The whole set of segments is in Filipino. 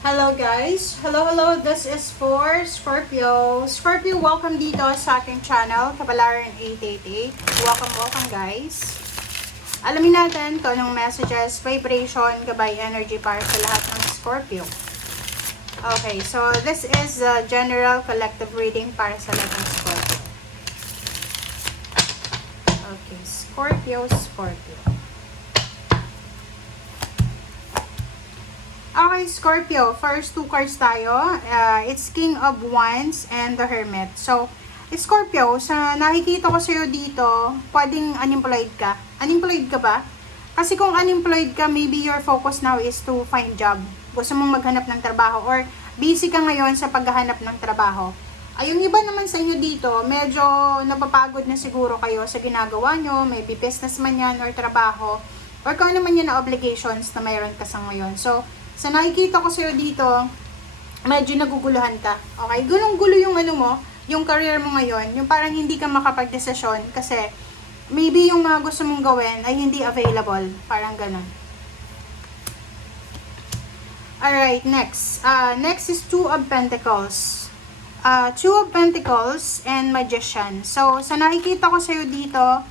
Hello guys! Hello! This is for Scorpio. Scorpio, welcome dito sa aking channel, Kapalaran 888. Welcome guys! Alamin natin kung anong messages, vibration, gabay energy para sa lahat ng Scorpio. Okay, so this is a general collective reading para sa lahat ng Scorpio. Okay, Scorpio. Okay, Scorpio. First two cards tayo. It's King of Wands and the Hermit. So, Scorpio, sa nakikita ko sa'yo dito, pwedeng unemployed ka. Unemployed ka ba? Kasi kung unemployed ka, maybe your focus now is to find job. Gusto mong maghanap ng trabaho or busy ka ngayon sa paghahanap ng trabaho. Yung iba naman sa inyo dito, medyo napapagod na siguro kayo sa ginagawa nyo. Maybe business man yan or trabaho. Or kung ano man yan na obligations na mayroon ka sa ngayon. So, sa nakikita ko sa'yo dito, medyo naguguluhan ka. Okay? Gulong-gulo yung ano mo, yung career mo ngayon, yung parang hindi ka makapag-desisyon kasi maybe yung mga gusto mong gawin ay hindi available. Parang ganun. Alright, next. Next is Two of Pentacles. Two of Pentacles and Magician. So, sa nakikita ko sa'yo dito,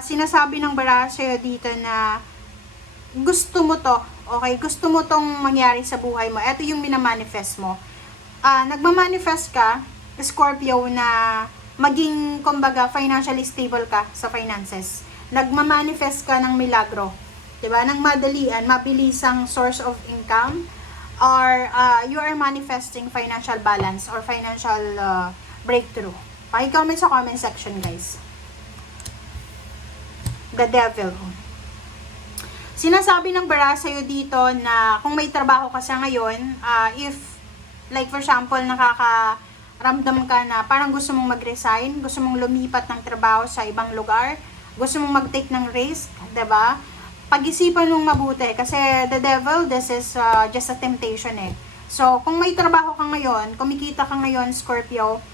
sinasabi ng bara sa'yo dito na gusto mo to. Okay, gusto mo tong mangyari sa buhay mo. Ito yung minamanifest mo. Nagmamanifest ka, Scorpio, na maging, kumbaga, financially stable ka sa finances. Nagmamanifest ka ng milagro. Diba? Ng madalian, mabilisang source of income. Or you are manifesting financial balance or financial breakthrough. Paki-comment sa comment section, guys. The Devil. Sinasabi ng bara sa'yo dito na kung may trabaho ka sa ngayon, if, like for example, nakakaramdam ka na parang gusto mong mag-resign, gusto mong lumipat ng trabaho sa ibang lugar, gusto mong mag-take ng risk, diba? Pag-isipan mong mabuti kasi the devil, this is just a temptation eh. So, kung may trabaho ka ngayon, kumikita ka ngayon, Scorpio,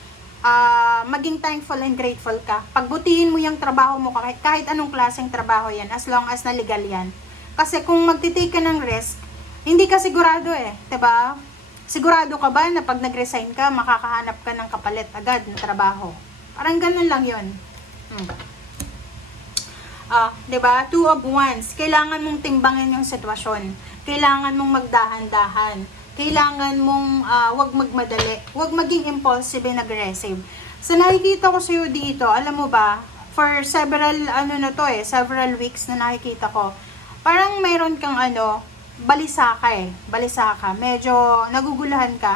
maging thankful and grateful ka. Pagbutihin mo yung trabaho mo, kahit anong klaseng trabaho yan, as long as na legal yan. Kasi kung magtitake ka ng risk, hindi ka sigurado eh, 'di ba? Sigurado ka ba na pag nag-resign ka, makakahanap ka ng kapalit agad ng trabaho? Parang ganun lang 'yon. 'Di ba? Two of Wands. Kailangan mong timbangin yung sitwasyon. Kailangan mong magdahan-dahan. Kailangan mong wag magmadali. Wag maging impulsive and aggressive. Sa nakikita ko sa iyo dito, alam mo ba, for several several weeks na nakikita ko, parang mayroon kang balisa ka eh. Balisa ka. Medyo naguguluhan ka.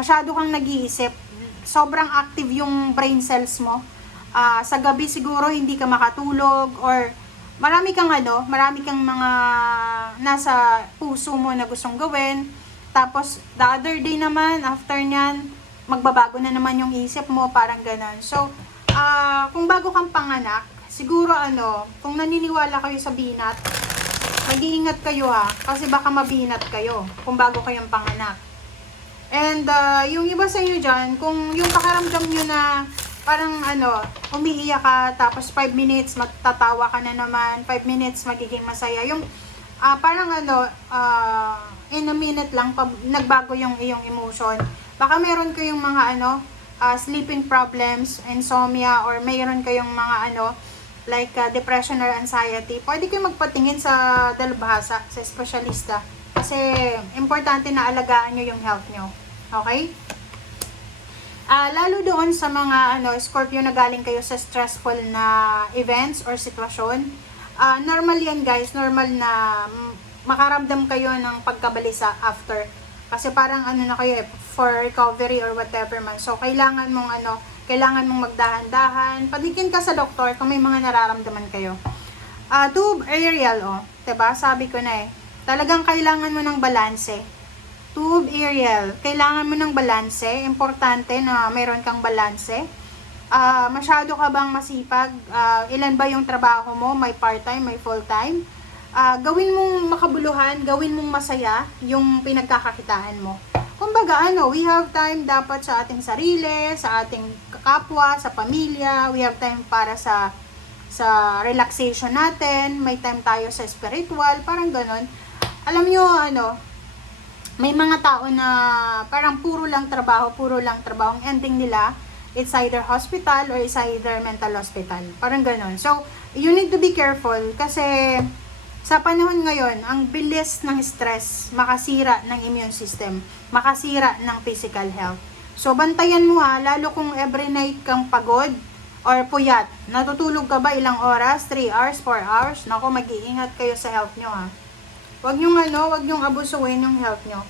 Masyado kang nag-iisip. Sobrang active yung brain cells mo. Sa gabi siguro hindi ka makatulog or marami kang mga nasa puso mo na gustong gawin. Tapos the other day naman, after nyan, magbabago na naman yung isip mo, parang ganon. So, kung bago kang panganak, siguro kung naniniwala kayo sa binat, mag-iingat kayo kasi baka mabinat kayo kung bago kayong panganak. And yung iba sa inyo dyan, kung yung pakaramdam nyo na parang umiiyak ka, tapos 5 minutes magtatawa ka na naman, 5 minutes magiging masaya. Yung parang in a minute lang, nagbago yung iyong emotion. Baka meron kayong mga sleeping problems, insomnia, or mayroon kayong mga like depression or anxiety. Pwede kayo magpatingin sa dalubhasa, sa espesyalista. Kasi importante na alagaan nyo yung health nyo. Okay? Lalo doon sa mga Scorpio na galing kayo sa stressful na events or sitwasyon. Normal yan guys, normal na makaramdam kayo ng pagkabalisa after. Kasi parang na kayo for recovery or whatever man. So kailangan mong magdahan-dahan. Panikin ka sa doktor kung may mga nararamdaman kayo. Two of Ariel, diba? Sabi ko na talagang kailangan mo ng balanse. Two of Ariel, kailangan mo ng balanse. Importante na mayroon kang balanse. Masyado ka bang masipag? Ilan ba yung trabaho mo? May part-time, may full-time? Gawin mong makabuluhan, gawin mong masaya yung pinagkakakitaan mo. Kumbaga, we have time dapat sa ating sarili, sa ating kapwa, sa pamilya. We have time para sa relaxation natin. May time tayo sa spiritual, parang ganon. Alam nyo, may mga tao na parang puro lang trabaho, ang ending nila, it's either hospital or it's either mental hospital. Parang ganon. So, you need to be careful kasi sa panahon ngayon, ang bilis ng stress makasira ng immune system, makasira ng physical health. So, bantayan mo ha, lalo kung every night kang pagod or puyat. Natutulog ka ba ilang oras? 3 hours, 4 hours? Nako, mag-iingat kayo sa health nyo ha. Wag nyong abusuin yung health nyo.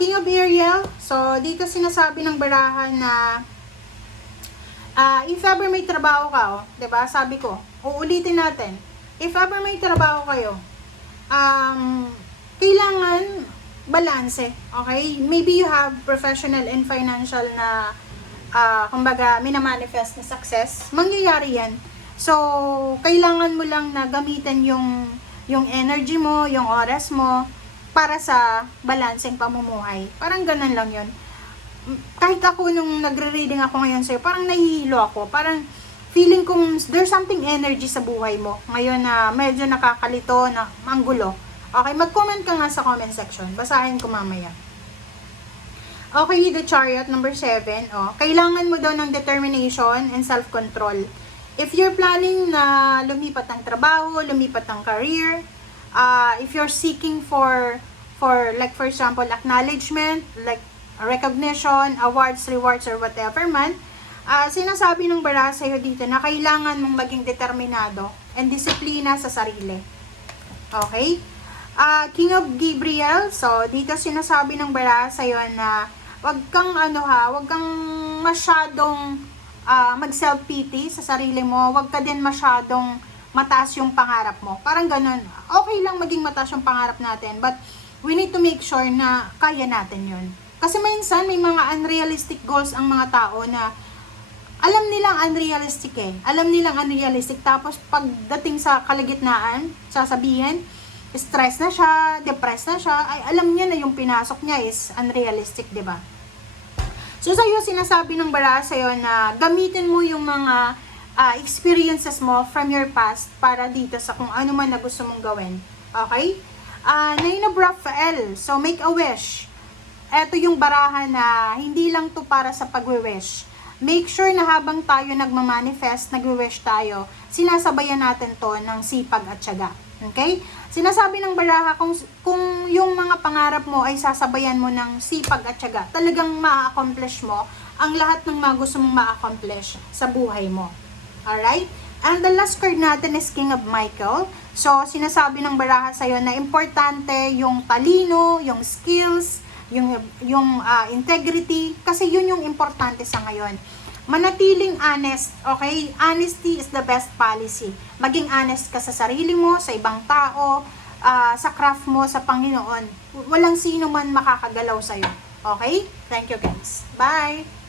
King of Ariel, so dito sinasabi ng barahan na if ever may trabaho ka, 'di ba? Sabi ko, uulitin natin. If ever may trabaho kayo, kailangan balanse, okay? Maybe you have professional and financial na kumbaga minamanifest na success. Mangyayari 'yan. So, kailangan mo lang na gamitin yung energy mo, yung oras mo para sa balanseng pamumuhay. Parang ganun lang 'yon. Kahit ako nung nagre-reading ako ngayon sa'yo, parang nahihilo ako. Parang feeling kong there's something energy sa buhay mo. Ngayon na medyo nakakalito, na ang gulo. Okay, mag-comment ka nga sa comment section. Basahin ko mamaya. Okay, the Chariot number 7. Kailangan mo daw ng determination and self-control. If you're planning na lumipat ng trabaho, lumipat ng career, if you're seeking for like for example, acknowledgement, like recognition, awards, rewards, or whatever man, sinasabi ng baraha sa'yo dito na kailangan mong maging determinado and disiplina sa sarili. Okay? King of Gabriel, so dito sinasabi ng baraha sa'yo na wag kang masyadong mag self-pity sa sarili mo, wag ka din masyadong mataas yung pangarap mo. Parang ganun. Okay lang maging mataas yung pangarap natin, but we need to make sure na kaya natin yun. Kasi minsan may mga unrealistic goals ang mga tao na alam nilang unrealistic eh. Alam nilang unrealistic. Tapos pagdating sa kalagitnaan, sasabihin, stress na siya, depressed na siya, ay alam niya na yung pinasok niya is unrealistic, di ba? So sa'yo, sinasabi ng baraha sa'yo na gamitin mo yung mga experiences mo from your past para dito sa kung ano man na gusto mong gawin. Okay? Nine of Raphael. So make a wish. Ito yung baraha na hindi lang to para sa pagwi-wish. Make sure na habang tayo nagmamanifest, nagwi-wish tayo, sinasabayan natin to ng sipag at tiyaga. Okay? Sinasabi ng baraha kung yung mga pangarap mo ay sasabayan mo ng sipag at tiyaga, talagang ma-accomplish mo ang lahat ng mga gusto mong ma-accomplish sa buhay mo. Alright? And the last card natin is King of Michael. So, sinasabi ng baraha sa'yo na importante yung talino, yung skills, yung integrity, kasi yun yung importante sa ngayon. Manatiling honest, okay? Honesty is the best policy. Maging honest ka sa sarili mo, sa ibang tao, sa craft mo, sa Panginoon. Walang sino man makakagalaw sa'yo. Okay? Thank you guys. Bye!